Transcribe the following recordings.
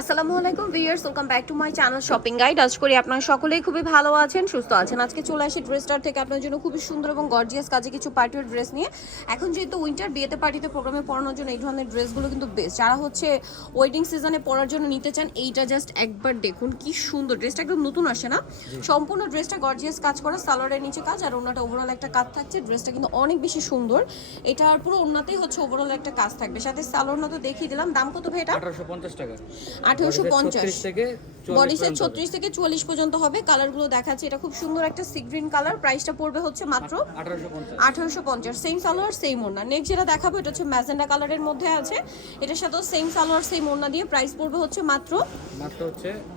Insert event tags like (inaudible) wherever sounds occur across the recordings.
আসসালামু আলাইকুম viewers welcome back to my channel shopping guide আজ করি আপনারা সকলেই খুবই ভালো আছেন সুস্থ আছেন। আজকে চলে আসি ড্রেস স্টার থেকে আপনার জন্য খুবই সুন্দর এবং গর্জিয়াস কাজে কিছু পার্টির ড্রেস নিয়ে। এখন যেহেতু উইন্টার বিয়েতে পার্টিতে প্রোগ্রামে পরানোর জন্য এই ধরনের ড্রেসগুলো কিন্তু বেস্ট যারা হচ্ছে ওয়েডিং সিজনে পরার জন্য নিতে চান এইটা জাস্ট একবার দেখুন কি সুন্দর ড্রেসটা একদম নতুন আসে না? সম্পূর্ণ ড্রেসটা গর্জিয়াস কাজ করা সালোয়ারের নিচে কাজ আর ওনাটা ওভারঅল একটা কাজ থাকছে। ড্রেসটা কিন্তু অনেক বেশি সুন্দর। এটার পুরো ওনাতেই হচ্ছে ওভারঅল একটা কাজ থাকবে। সাথে সালোয়ার মতো দেখিয়ে দিলাম। দাম কত ভাই এটা? আঠারোশো পঞ্চাশ টাকা। আঠেরোশো পঞ্চাশ। থেকে বডি 40 ছত্রিশ থেকে চুয়াল্লিশ পর্যন্ত হবে। কালারগুলো দেখাচ্ছে। এটা খুব সুন্দর একটা সি গ্রিন কালার প্রাইসটা পড়বে হচ্ছে মাত্র আঠারোশো পঞ্চাশ। সেম সালোয়ার সেম ওড়না। নেক্সট যেটা দেখাবো এটা হচ্ছে ম্যাজেন্ডা কালারের মধ্যে আছে। এটার সাথেও সেম সালোয়ার সেম ওড়না দিয়ে প্রাইস পড়বে হচ্ছে মাত্র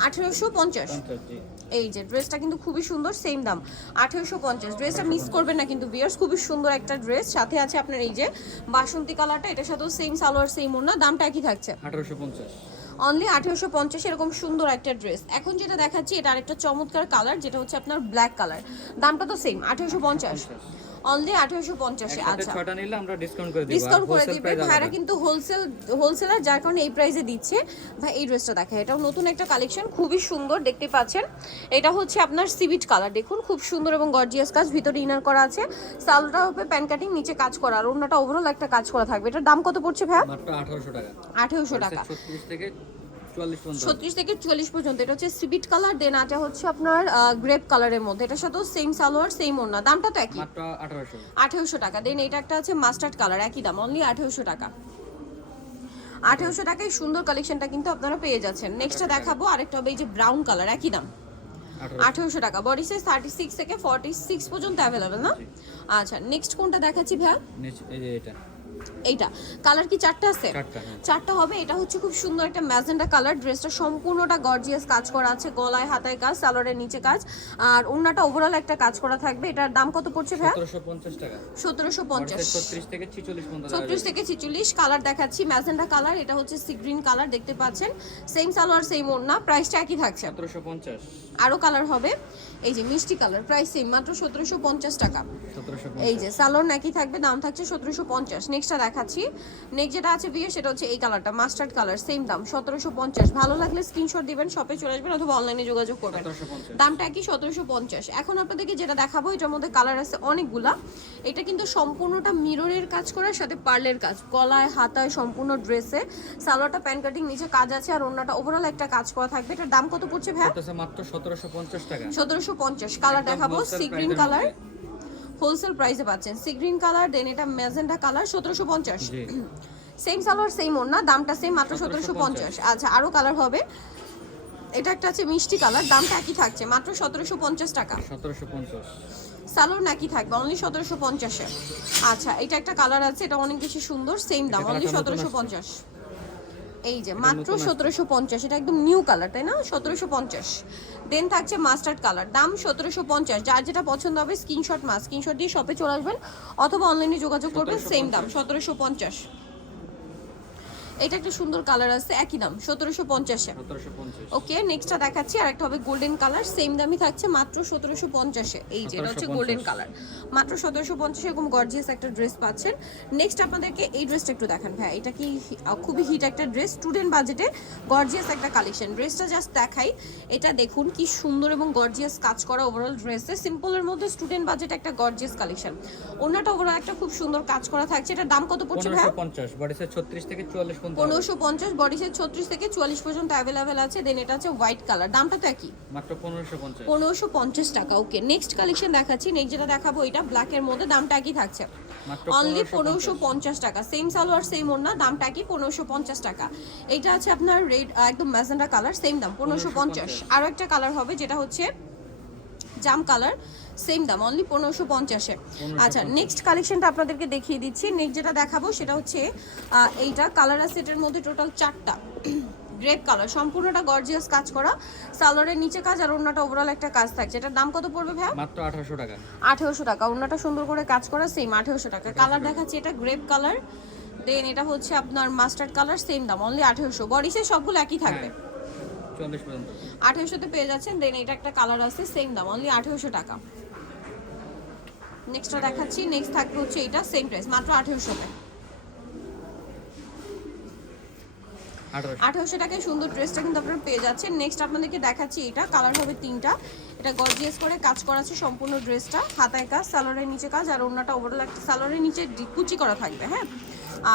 আঠেরোশো পঞ্চাশ। এই যে ড্রেসটা কিন্তু খুবই সুন্দর সেম দাম। আঠেরোশো পঞ্চাশ। ড্রেসটা মিস করবেন না কিন্তু বিয়ার্স খুবই সুন্দর একটা ড্রেস সাথে আছে আপনার এই যে বাসন্তী কালারটা এটার সাথেও সেম সালোয়ার সেম ওড়না। দামটা একই থাকছে। আঠারোশো পঞ্চাশ। অনলি আঠেরোশো পঞ্চাশ এরকম সুন্দর একটা ড্রেস এখন যেটা দেখাচ্ছি, এটা আরেকটা চমৎকার কালার যেটা হচ্ছে আপনার ব্ল্যাক কালার দামটা তো সেম আঠেরোশো পঞ্চাশ। অনলি আঠেরোশো পঞ্চাশে একসাথে আচ্ছা। ছয়টা নিলে আমরা ডিসকাউন্ট করে দিব ডিসকাউন্ট করে দিবে। ভাইরা কিন্তু হোলসেল হোলসেলার যার কারণে এই প্রাইসে দিচ্ছে। ভাই এই ড্রেসটা দেখা এটাও নতুন একটা কালেকশন খুবই সুন্দর দেখতে পাচ্ছেন। এটা হচ্ছে আপনার সিভিট কালার দেখুন খুব সুন্দর এবং গর্জিয়াস কাজ। ভিতরে ইনার করা আছে। সালটা হবে প্যান কাটিং নিচে কাজ করা। আর অন্যটা ওভারঅল একটা কাজ করা থাকবে। এটার দাম কত পড়ছে ভাইয়া? মাত্র আঠারোশো টাকা। আঠেরোশো টাকা। ছত্রিশ থেকে ছত্রিশ থেকে চুয়াল্লিশ পর্যন্ত। এটা হচ্ছে সিভিট কালার দেন এটা হচ্ছে আপনার গ্রেপ কালারের মধ্যে। এটার সাথেও সেম সালোয়ার সেম ওড়না। দামটা তো একই। আঠারোশো। টাকা। দেন এটা একটা আছে মাস্টার্ড কালার একই দাম। অনলি আঠেরোশো টাকা। আঠেরোশো টাকায় সুন্দর কালেকশনটা কিন্তু আপনারা পেয়ে যাচ্ছেন। নেক্সটটা দেখাবো আরেকটা হবে এই যে ব্রাউন কালার একই দাম। আঠারো আঠেরোশো টাকা। বডি সাইজ থার্টি সিক্স থেকে ফর্টি সিক্স পর্যন্ত অ্যাভেলেবেল না? আচ্ছা নেক্সট কোনটা দেখাচ্ছি ভাইয়া? এই যে এটা। এইটা। কালার কি চারটা আছে? চারটা হ্যাঁ। হবে। এটা হচ্ছে খুব সুন্দর একটা ম্যাজেন্ডা কালার ড্রেসটা সম্পূর্ণটা গর্জিয়াস কাজ করা আছে। গলায় হাতায় কাজ সালোয়ারের নিচে কাজ। আর ওড়নাটা ওভারঅল একটা কাজ করা থাকবে। এটার দাম কত পড়ছে সতেরোশো পঞ্চাশ টাকা। সতেরোশো পঞ্চাশ। ছত্রিশ থেকে ছিচল্লিশ পর্যন্ত ছত্রিশ থেকে ছিচল্লিশ। কালার দেখাচ্ছি। ম্যাজেন্ডা কালার এটা হচ্ছে সি গ্রিন কালার দেখতে পাচ্ছেন? সেম সালোয়ার সেম ওড়না। প্রাইসটা একই থাকছে। সতেরোশো পঞ্চাশ। আরও কালার হবে। এই যে মিষ্টি কালার প্রাইস সেম মাত্র সতেরোশো পঞ্চাশ টাকা। সতেরোশো এই যে সালোয়ার নাকি থাকবে। দাম থাকছে সতেরোশো পঞ্চাশ। নেক্সটটা দেখাচ্ছি। নেক্সট যেটা আছে বিয়ে সেটা হচ্ছে এই কালারটা মাস্টার্ড কালার সেম দাম সতেরোশো পঞ্চাশ। ভালো লাগলে স্ক্রিনশট দিবেন শপে চলে আসবেন অথবা অনলাইনে যোগাযোগ করবেন। দামটা একই সতেরোশো পঞ্চাশ। এখন আপনাদেরকে যেটা দেখাবো এটার মধ্যে কালার আছে অনেকগুলা। এটা কিন্তু সম্পূর্ণটা মিররের কাজ করার সাথে পার্লের কাজ। গলায় হাতায় সম্পূর্ণ ড্রেসে সালোয়ারটা প্যান কাটিং নিচে কাজ আছে আর অন্যটা ওভারঅল একটা কাজ করা থাকবে। এটার দাম কত পড়ছে ভাই মাত্র সতেরোশো পঞ্চাশ টাকা। সতেরোশো পঞ্চাশ। কালার দেখাবো সি গ্রিন কালার। হোলসেল প্রাইসে পাচ্ছেন। সি গ্রিন কালার দেন এটা ম্যাজেন্ডা কালার সতেরোশো পঞ্চাশ। সেম সালোয়ার সেম ওর না দামটা সেম মাত্র সতেরোশো পঞ্চাশ। আচ্ছা আরও কালার হবে। এটা একটা আছে মিষ্টি কালার দামটা একই থাকছে মাত্র সতেরোশো পঞ্চাশ টাকা। সতেরোশো পঞ্চাশ। সালোয়ার নাকি থাকবে অনলি সতেরোশো পঞ্চাশে। আচ্ছা এটা একটা কালার আছে এটা অনেক বেশি সুন্দর সেম দাম অনলি সতেরোশো পঞ্চাশ। এই যে মাত্র সতেরোশো পঞ্চাশ এটা একদম নিউ কালার তাই না? সতেরোশো পঞ্চাশ। দেন থাকছে মাস্টার্ড কালার দাম সতেরোশো পঞ্চাশ। যার যেটা পছন্দ হবে স্ক্রিনশট মাস স্ক্রিনশট দিয়ে শপে চলে আসবেন অথবা অনলাইনে যোগাযোগ করবেন সেম দাম সতেরোশো পঞ্চাশ। এটা একটা সুন্দর কালার আছে একই দাম সতেরোশো পঞ্চাশে। ওকে নেক্সটটা দেখাচ্ছি আর একটা হবে গোল্ডেন কালার সেম দামই থাকছে মাত্র সতেরোশো পঞ্চাশে। এই যে এটা হচ্ছে গোল্ডেন কালার মাত্র সতেরোশো পঞ্চাশে এরকম গর্জিয়াস একটা ড্রেস পাচ্ছেন। নেক্সট আপনাদেরকে এই ড্রেসটা একটু দেখান ভাই এটা কি খুবই হিট একটা ড্রেস স্টুডেন্ট বাজেটে গর্জিয়াস একটা কালেকশন ড্রেসটা জাস্ট দেখাই এটা দেখুন কি সুন্দর এবং গর্জিয়াস কাজ করা ওভারঅল ড্রেসে সিম্পলের মধ্যে স্টুডেন্ট বাজেট একটা গর্জিয়াস কালেকশন অন্যটা ওভারঅল একটা খুব সুন্দর কাজ করা থাকছে। এটার দাম কত পড়ছে ভাই পঞ্চাশ বডি ছত্রিশ থেকে চুয়াল্লিশ। পনেরোশো পঞ্চাশ বডি সাইজ ছত্রিশ থেকে চুয়াল্লিশ পর্যন্ত অ্যাভেলেবেল আছে দেন এটা হচ্ছে হোয়াইট কালার দামটা তো একই। মাত্র পনেরোশো পঞ্চাশ। টাকা ওকে নেক্সট কালেকশন দেখাচ্ছি নেক্সট যেটা দেখাবো এটা ব্ল্যাকের মধ্যে দামটা একই থাকছে। অনলি পনেরোশো পঞ্চাশ। টাকা সেম সালোয়ার সেম ওড়না দামটা কি পনেরোশো পঞ্চাশ টাকা। এটা আছে আপনার রেড একদম ম্যাজেন্ডা কালার সেম দাম পনেরোশো পঞ্চাশ। আরও একটা কালার হবে যেটা হচ্ছে জাম কালার সেম দাম অনলি পনেরোশো পঞ্চাশে। আচ্ছা নেক্সট কালেকশনটা আপনাদেরকে দেখিয়ে দিচ্ছি। নেক্সট যেটা দেখাবো সেটা হচ্ছে এইটা কালার আর সেটের মধ্যে টোটাল চারটা। (clears throat) গ্রেপ কালার সম্পূর্ণটা গর্জিয়াস কাজ করা। সালোয়ারের নিচে কাজ আর অন্যটা ওভারঅল একটা কাজ থাকছে। এটার দাম কত পড়বে ভাইয়া? মাত্র আঠারোশো টাকা। আঠেরোশো টাকা। অন্যটা সুন্দর করে কাজ করা সেম আঠেরোশো টাকা। কালার দেখাচ্ছি এটা গ্রেপ কালার দেন এটা হচ্ছে আপনার মাস্টার্ড কালার সেম দাম অনলি আঠেরোশো। বডিসে সবগুলো একই থাকবে। পর্যন্ত আঠেরোশোতে পেয়ে যাচ্ছেন দেন এটা একটা কালার আছে সেম দাম অনলি আঠেরোশো টাকা। নেক্সটটা দেখাচ্ছি নেক্সট থাকবে হচ্ছে এটা সেম প্রাইস মাত্র আঠেরোশোতে। আঠারোশো। টাকায় সুন্দর ড্রেসটা কিন্তু আপনারা পেয়ে যাচ্ছেন। নেক্সট আপনাদেরকে দেখাচ্ছি এটা কালার হবে তিনটা। এটা গর্জিয়াস করে কাজ করা আছে সম্পূর্ণ ড্রেসটা হাতায় কাজ সালোয়ারের নিচে কাজ আর ওড়নাটা ওভারঅল একটা সালোয়ারের নিচে কুচি করা থাকবে হ্যাঁ?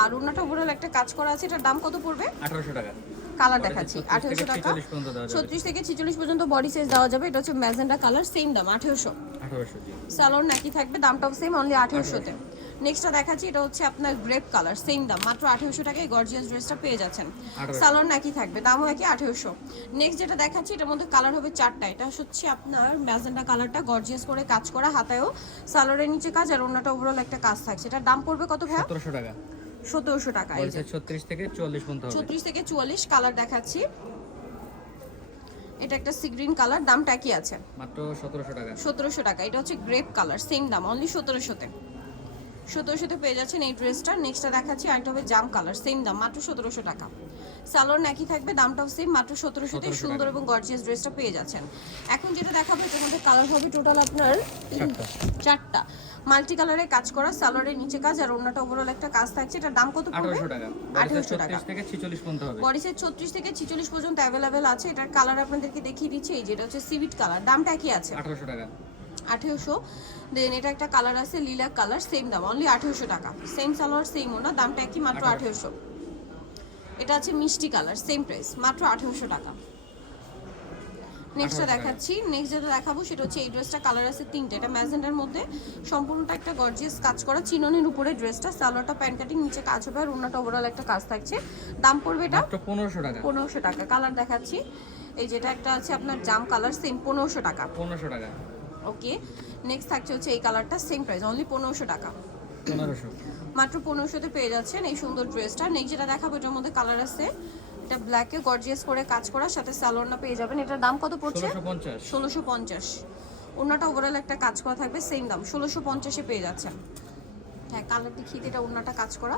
আর ওড়নাটা ওভারঅল একটা কাজ করা আছে এটার দাম কত পড়বে? আঠারোশো টাকা। কালার দেখাচ্ছি 36 আঠেরোশো টাকা। 46 পর্যন্ত দেওয়া যাবে। ছত্রিশ থেকে ছিচল্লিশ পর্যন্ত বডি সাইজ দেওয়া যাবে এটা হচ্ছে ম্যাজেন্ডা কালার সেম দাম আঠেরোশো। স্যালোর নাকি থাকবে দামটাও সেম অনলি আঠেরোশোতে। নেক্সটটা দেখাচ্ছি এটা হচ্ছে আপনার গ্রেপ কালার সেম দাম মাত্র আঠেরোশো টাকায় গর্জিয়াস ড্রেসটা পেয়ে যাচ্ছেন। 1800 স্যালোর নাকি থাকবে দামও একই আঠেরোশো। নেক্সট যেটা দেখাচ্ছি এটার মধ্যে কালার হবে চারটা এটা হচ্ছে আপনার ম্যাজেন্ডা কালারটা গর্জিয়াস করে কাজ করা হাতায়ও। স্যালোরের নিচে কাজ আর অন্যটা ওভারঅল একটা কাজ থাকছে। এটার দাম পড়বে কত ভাইয়া? সতেরোশো টাকা। সতেরোশো টাকা ছত্রিশ থেকে চুয়াল্লিশ ছত্রিশ থেকে চুয়াল্লিশ কালার দেখাচ্ছি। এটা একটা সি গ্রিন কালার দামটা কি আছে। মাত্র সতেরোশো টাকা। সতেরোশো টাকা এটা হচ্ছে গ্রেপ কালার সেম দাম অনলি সতেরোশোতে। সতেরোশোতে পেয়ে যাচ্ছেন এই ড্রেসটা নেক্সটটা দেখাচ্ছি আরেকটা হবে জাম কালার সেম দাম মাত্র সতেরোশো টাকা। সালোয়ার একই থাকবে দামটাও সেম মাত্র সতেরোশোতে 1700 সুন্দর এবং গর্জিয়াস ড্রেসটা পেয়ে যাচ্ছেন। এখন যেটা দেখাবো এটার মধ্যে কালার হবে টোটাল আপনার চারটা। মাল্টি কালারে কাজ করা সালোয়ারের নিচে কাজ আর অন্যটা ওভারঅল একটা কাজ থাকছে। এটার দাম কত পড়বে? আঠারোশো টাকা। বডি 1800 টাকা। ছত্রিশ থেকে ছিচল্লিশ পর্যন্ত হবে। বডি সাইজ ছত্রিশ থেকে ছিচল্লিশ পর্যন্ত অ্যাভেলেবেল আছে। এটার কালার আপনাদেরকে দেখিয়ে দিচ্ছি। এই যেটা হচ্ছে সিভিট কালার দামটা কি আছে? আঠারোশো টাকা। আঠেরোশো। দেন এটা একটা কালার আছে লিলা কালার সেম দাম। অনলি আঠেরোশো টাকা। সেম সালোয়ার সেম ওনা দামটা একই মাত্র 1800 আঠেরোশো। এটা আছে মিষ্টি কালার সেম প্রাইস মাত্র আঠেরোশো টাকা। নেক্সটটা দেখাচ্ছি নেক্সট যেটা দেখাবো সেটা হচ্ছে এই ড্রেসটা কালার আছে তিনটে এটা ম্যাজেন্ডার মধ্যে সম্পূর্ণটা একটা গর্জিয়াস কাজ করা চিননের উপরে ড্রেসটা সালোয়ারটা প্যান্ট কাটিং নিচে কাজ হবে আর ওনাটা ওভারঅল একটা কাজ থাকছে। দাম পড়বে এটা পনেরোশো টাকা। পনেরোশো টাকা কালার দেখাচ্ছি। এই যেটা একটা আছে আপনার জাম কালার সেম পনেরোশো টাকা। পনেরোশো টাকা। ওকে নেক্সট থাকছে হচ্ছে এই কালারটা সেম প্রাইস অনলি পনেরোশো টাকা। পনেরোশো। মাত্র পনেরোশোতে পেয়ে যাচ্ছেন এই সুন্দর ড্রেসটা। নেক্সট যেটা দেখাবো এটার মধ্যে কালার আছে। এটা ব্ল্যাকে গর্জিয়াস করে কাজ করা সাথে স্যালোনা পেয়ে যাবেন। এটার দাম কত পড়ছে? ষোলোশো পঞ্চাশ। ওনাটা ওভারঅল একটা কাজ করা থাকবে সেম দাম। ষোলোশো পঞ্চাশে পেয়ে যাচ্ছেন। হ্যাঁ কালার দেখিয়ে এটা ওনাটা কাজ করা।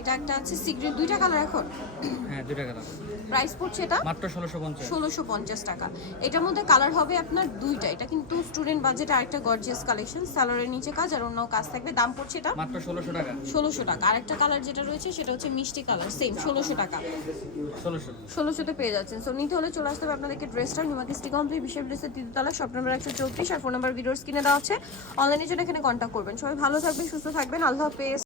এটা একটা আছে সিগ্রেট দুইটা কালার এখন? হ্যাঁ দুই টাকা দাম প্রাইস পড়ছে এটা? মাত্র ষোলোশো পঞ্চাশ। ষোলোশো পঞ্চাশ টাকা। এটার মধ্যে কালার হবে আপনার দুইটা। এটা কিন্তু স্টুডেন্ট বাজেট আরেকটা গর্জিয়াস কালেকশন স্যালোরের নিচে কাজ আর অন্য কাজ থাকবে। দাম পড়ছে এটা? মাত্র ষোলোশো টাকা। ষোলোশো টাকা। আরেকটা কালার যেটা রয়েছে সেটা হচ্ছে মিষ্টি কালার সেম ষোলোশো টাকা। ষোলোশো। ষোলোশোতে পেয়ে যাচ্ছেন। সো নিতে হলে চলে আসতে হবে আপনাদেরকে ড্রেসটা নিউমার্কেস্টি কমপ্লিট বিশেষ ড্রেসের তৃতীয়তলা শপ নাম্বার একশো চৌত্রিশ আর ফোন নাম্বার ভিডিওর স্ক্রিনে দেওয়া আছে। অনলাইনের জন্য এখানে কন্ট্যাক্ট করবেন। সবাই ভালো থাকবেন সুস্থ থাকবেন। আল্লাহ হাফেজ।